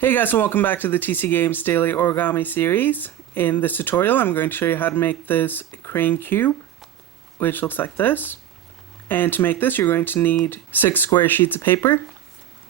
Hey guys, and welcome back to the TC Games Daily Origami series. In this tutorial I'm going to show you how to make this crane cube, which looks like this. And to make this you're going to need 6 square sheets of paper.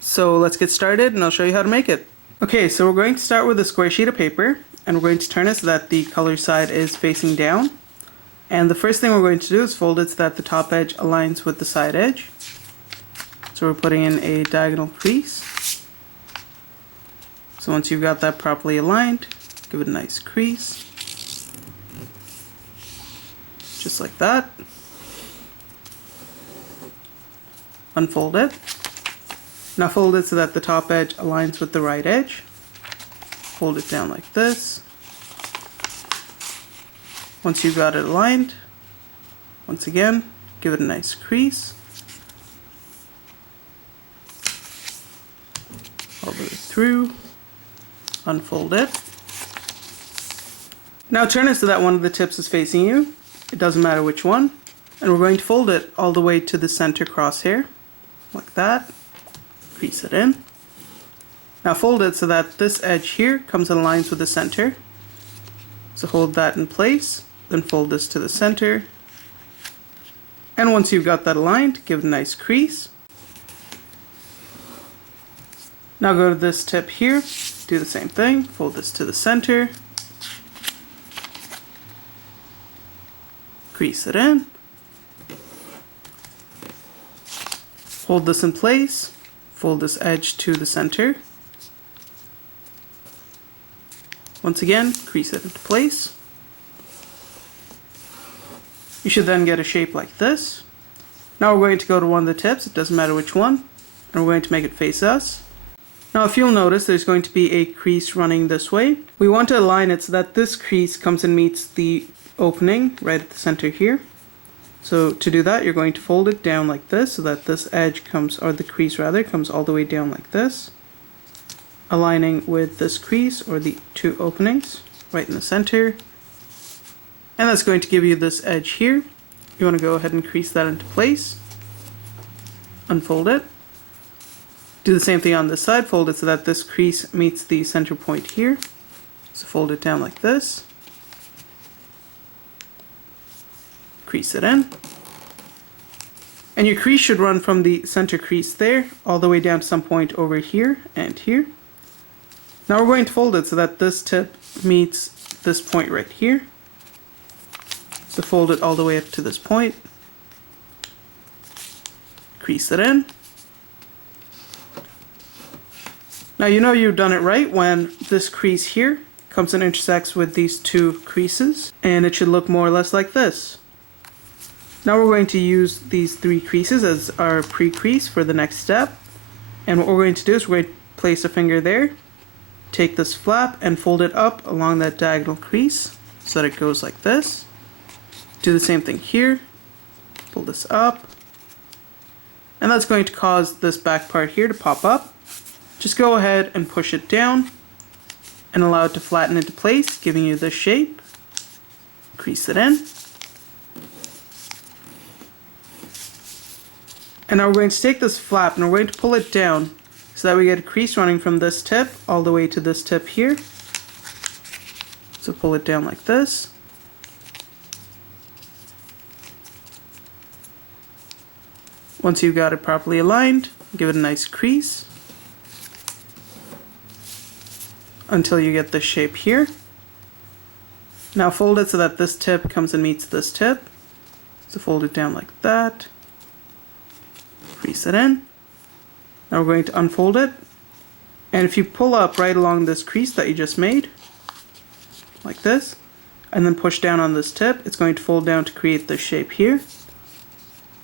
So let's get started and I'll show you how to make it. Okay, so we're going to start with a square sheet of paper and we're going to turn it so that the color side is facing down. And the first thing we're going to do is fold it so that the top edge aligns with the side edge. So we're putting in a diagonal crease. So once you've got that properly aligned, give it a nice crease, just like that. Unfold it. Now fold it so that the top edge aligns with the right edge. Fold it down like this. Once you've got it aligned, once again, give it a nice crease. All the way through. Unfold it. Now turn it so that one of the tips is facing you. It doesn't matter which one. And we're going to fold it all the way to the center crosshair, like that. Crease it in. Now fold it so that this edge here comes and aligns with the center. So hold that in place, then fold this to the center. And once you've got that aligned, give it a nice crease. Now go to this tip here. Do the same thing, fold this to the center, crease it in, hold this in place, fold this edge to the center, once again crease it into place. You should then get a shape like this. Now we're going to go to one of the tips, it doesn't matter which one, and we're going to make it face us. Now if you'll notice there's going to be a crease running this way. We want to align it so that this crease comes and meets the opening right at the center here. So to do that you're going to fold it down like this so that this edge comes, or the crease rather, comes all the way down like this. Aligning with this crease or the two openings right in the center. And that's going to give you this edge here. You want to go ahead and crease that into place. Unfold it. Do the same thing on this side, fold it so that this crease meets the center point here. So fold it down like this. Crease it in. And your crease should run from the center crease there all the way down to some point over here and here. Now we're going to fold it so that this tip meets this point right here. So fold it all the way up to this point. Crease it in. Now you know you've done it right when this crease here comes and intersects with these two creases, and it should look more or less like this. Now we're going to use these 3 creases as our pre-crease for the next step, and what we're going to do is we're going to place a finger there, take this flap and fold it up along that diagonal crease so that it goes like this. Do the same thing here, pull this up, and that's going to cause this back part here to pop up. Just go ahead and push it down and allow it to flatten into place, giving you this shape. Crease it in. And now we're going to take this flap and we're going to pull it down so that we get a crease running from this tip all the way to this tip here. So pull it down like this. Once you've got it properly aligned, give it a nice crease until you get this shape here. Now fold it so that this tip comes and meets this tip. So fold it down like that. Crease it in. Now we're going to unfold it. And if you pull up right along this crease that you just made, like this, and then push down on this tip, it's going to fold down to create this shape here.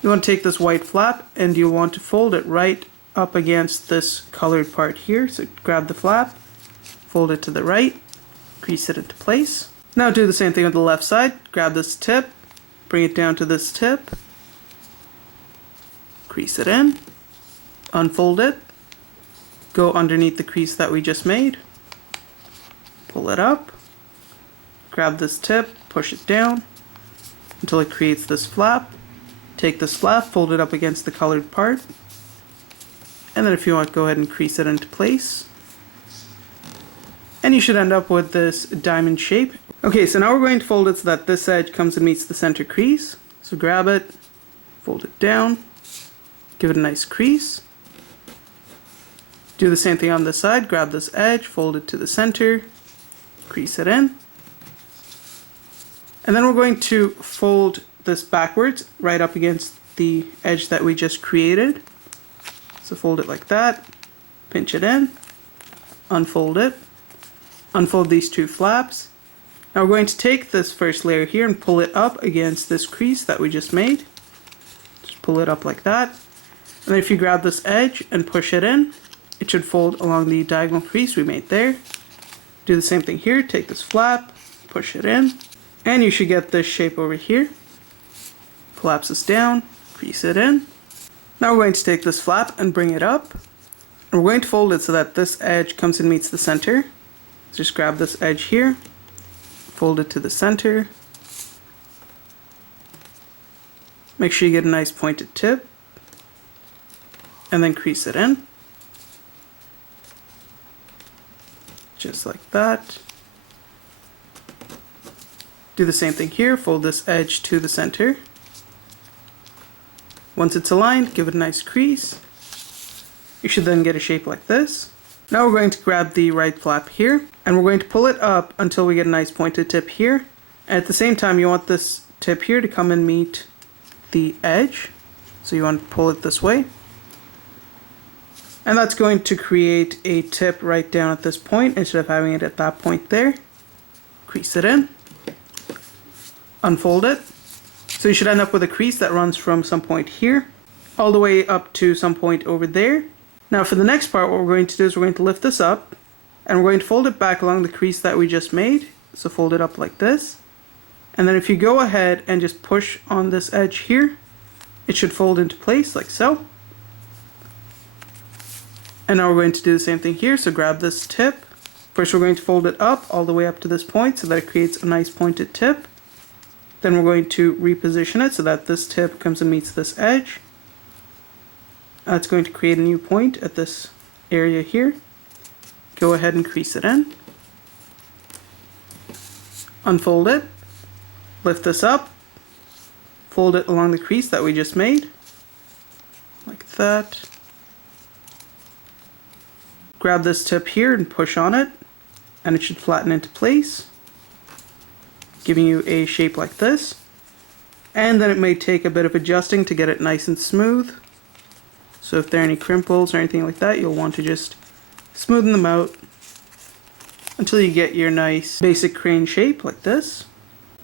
You want to take this white flap and you want to fold it right up against this colored part here. So grab the flap, fold it to the right, crease it into place. Now do the same thing on the left side. Grab this tip, bring it down to this tip, crease it in, unfold it, go underneath the crease that we just made, pull it up, grab this tip, push it down until it creates this flap. Take this flap, fold it up against the colored part, and then if you want, go ahead and crease it into place. and you should end up with this diamond shape. Okay, so now we're going to fold it so that this edge comes and meets the center crease. So grab it, fold it down, give it a nice crease. Do the same thing on this side, grab this edge, fold it to the center, crease it in. And then we're going to fold this backwards right up against the edge that we just created. So fold it like that, pinch it in, unfold it, unfold these two flaps. Now we're going to take this first layer here and pull it up against this crease that we just made. Just pull it up like that. And then if you grab this edge and push it in, it should fold along the diagonal crease we made there. Do the same thing here, take this flap, push it in, and you should get this shape over here. Collapse this down, crease it in. Now we're going to take this flap and bring it up. And we're going to fold it so that this edge comes and meets the center. So just grab this edge here, fold it to the center. Make sure you get a nice pointed tip, and then crease it in. Just like that. Do the same thing here, fold this edge to the center. Once it's aligned, give it a nice crease. You should then get a shape like this. Now we're going to grab the right flap here, and we're going to pull it up until we get a nice pointed tip here. And at the same time, you want this tip here to come and meet the edge. So you want to pull it this way. And that's going to create a tip right down at this point instead of having it at that point there. Crease it in. Unfold it. So you should end up with a crease that runs from some point here all the way up to some point over there. Now for the next part, what we're going to do is we're going to lift this up and we're going to fold it back along the crease that we just made. So fold it up like this. And then if you go ahead and just push on this edge here, it should fold into place like so. And now we're going to do the same thing here. So grab this tip. First we're going to fold it up all the way up to this point so that it creates a nice pointed tip. Then we're going to reposition it so that this tip comes and meets this edge. It's going to create a new point at this area here. Go ahead and crease it in. Unfold it. Lift this up. Fold it along the crease that we just made. Like that. Grab this tip here and push on it, and it should flatten into place, giving you a shape like this. And then it may take a bit of adjusting to get it nice and smooth. So if there are any crimples or anything like that, you'll want to just smoothen them out until you get your nice basic crane shape like this.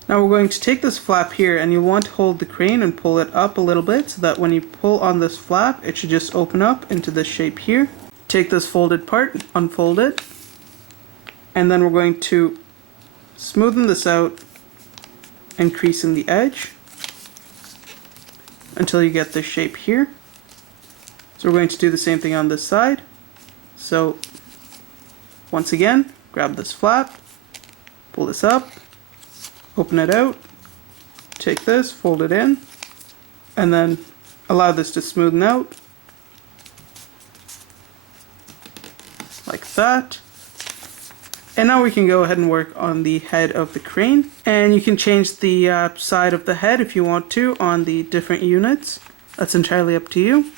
Now we're going to take this flap here, and you'll want to hold the crane and pull it up a little bit so that when you pull on this flap, it should just open up into this shape here. Take this folded part, unfold it, and then we're going to smoothen this out and crease in the edge until you get this shape here. So we're going to do the same thing on this side. So once again, grab this flap, pull this up, open it out, take this, fold it in, and then allow this to smoothen out like that. And now we can go ahead and work on the head of the crane, and you can change the side of the head if you want to on the different units. That's entirely up to you.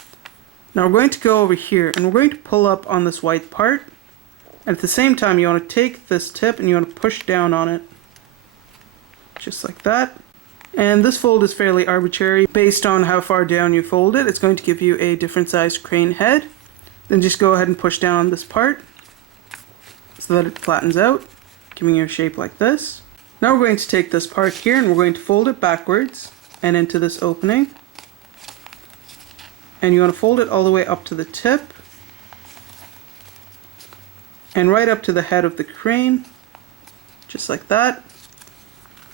Now we're going to go over here and we're going to pull up on this white part, and at the same time you want to take this tip and you want to push down on it just like that. And this fold is fairly arbitrary. Based on how far down you fold it, it's going to give you a different sized crane head. Then just go ahead and push down on this part so that it flattens out, giving you a shape like this. Now we're going to take this part here and we're going to fold it backwards and into this opening. And you want to fold it all the way up to the tip and right up to the head of the crane, just like that.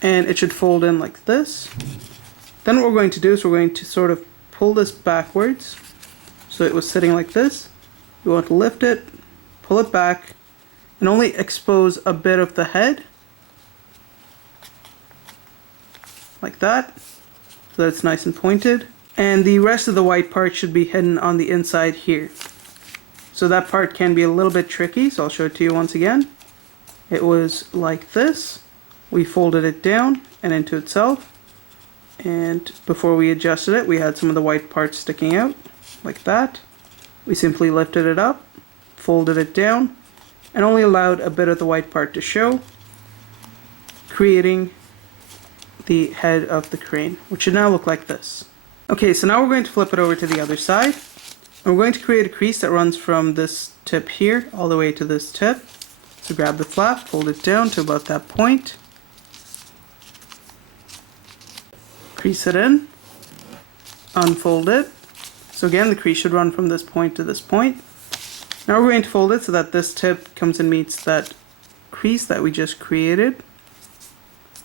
And it should fold in like this. Then what we're going to do is we're going to sort of pull this backwards so it was sitting like this. You want to lift it, pull it back, and only expose a bit of the head, like that, so that it's nice and pointed. And the rest of the white part should be hidden on the inside here. So that part can be a little bit tricky, so I'll show it to you once again. it was like this. We folded it down and into itself. And before we adjusted it, we had some of the white parts sticking out, like that. We simply lifted it up, folded it down, and only allowed a bit of the white part to show, creating the head of the crane, which should now look like this. Okay, so now we're going to flip it over to the other side. And we're going to create a crease that runs from this tip here all the way to this tip. So grab the flap, fold it down to about that point. Crease it in, unfold it. So again, the crease should run from this point to this point. Now we're going to fold it so that this tip comes and meets that crease that we just created.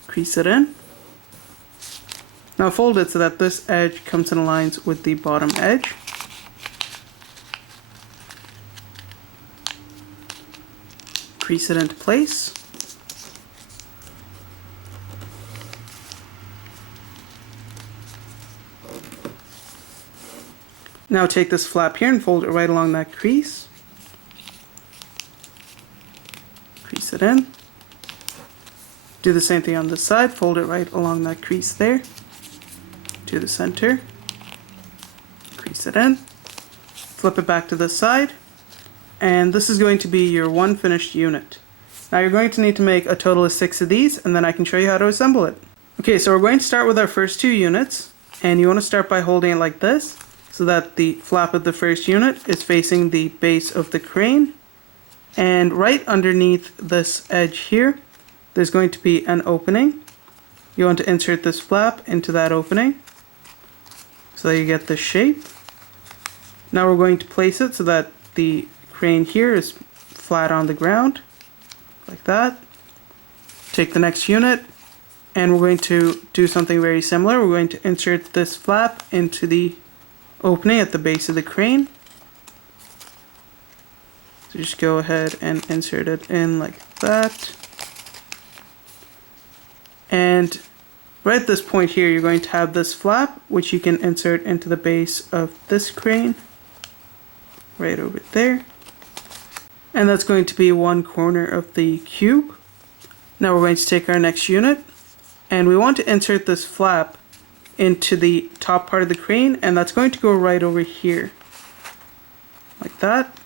Crease it in. Now fold it so that this edge comes and aligns with the bottom edge. Crease it into place. Now take this flap here and fold it right along that crease. Crease it in. Do the same thing on this side, fold it right along that crease there. To the center. Crease it in. Flip it back to this side. And this is going to be your one finished unit. Now you're going to need to make a total of 6 of these, and then I can show you how to assemble it. Okay, so we're going to start with our first 2 units, and you want to start by holding it like this, so that the flap of the first unit is facing the base of the crane. And right underneath this edge here, there's going to be an opening. You want to insert this flap into that opening, so that you get this shape. Now we're going to place it so that the crane here is flat on the ground, like that. Take the next unit, and we're going to do something very similar. We're going to insert this flap into the opening at the base of the crane. So just go ahead and insert it in like that. And right at this point here, you're going to have this flap, which you can insert into the base of this crane, right over there. And that's going to be one corner of the cube. Now we're going to take our next unit, and we want to insert this flap into the top part of the crane, and that's going to go right over here, like that.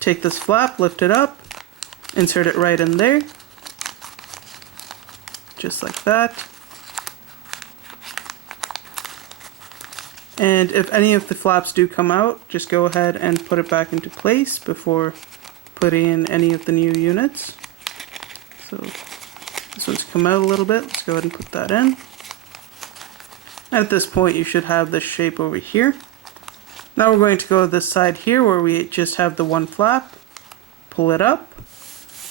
Take this flap, lift it up, insert it right in there, just like that. And if any of the flaps do come out, just go ahead and put it back into place before putting in any of the new units. So this one's come out a little bit, let's go ahead and put that in. At this point you should have this shape over here. Now we're going to go to this side here where we just have the one flap. Pull it up.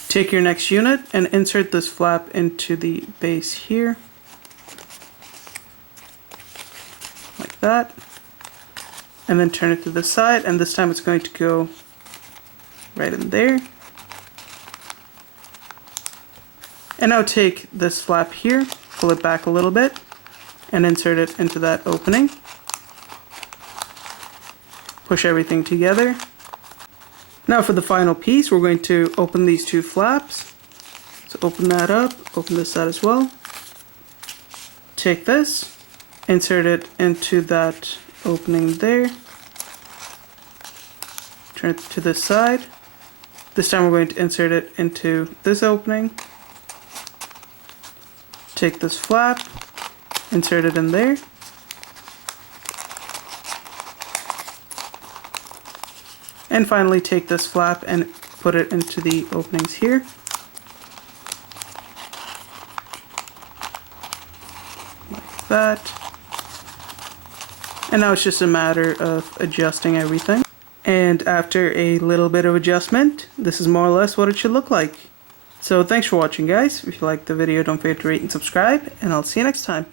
Take your next unit and insert this flap into the base here. Like that. And then turn it to the side, and this time it's going to go right in there. And now take this flap here, pull it back a little bit, and insert it into that opening. Push everything together. Now for the final piece, we're going to open these 2 flaps. So open that up, open this side as well. Take this, insert it into that opening there. Turn it to this side. This time we're going to insert it into this opening. Take this flap, insert it in there. And finally take this flap and put it into the openings here. Like that. And now it's just a matter of adjusting everything. And after a little bit of adjustment, this is more or less what it should look like. So thanks for watching, guys. If you liked the video, don't forget to rate and subscribe, and I'll see you next time.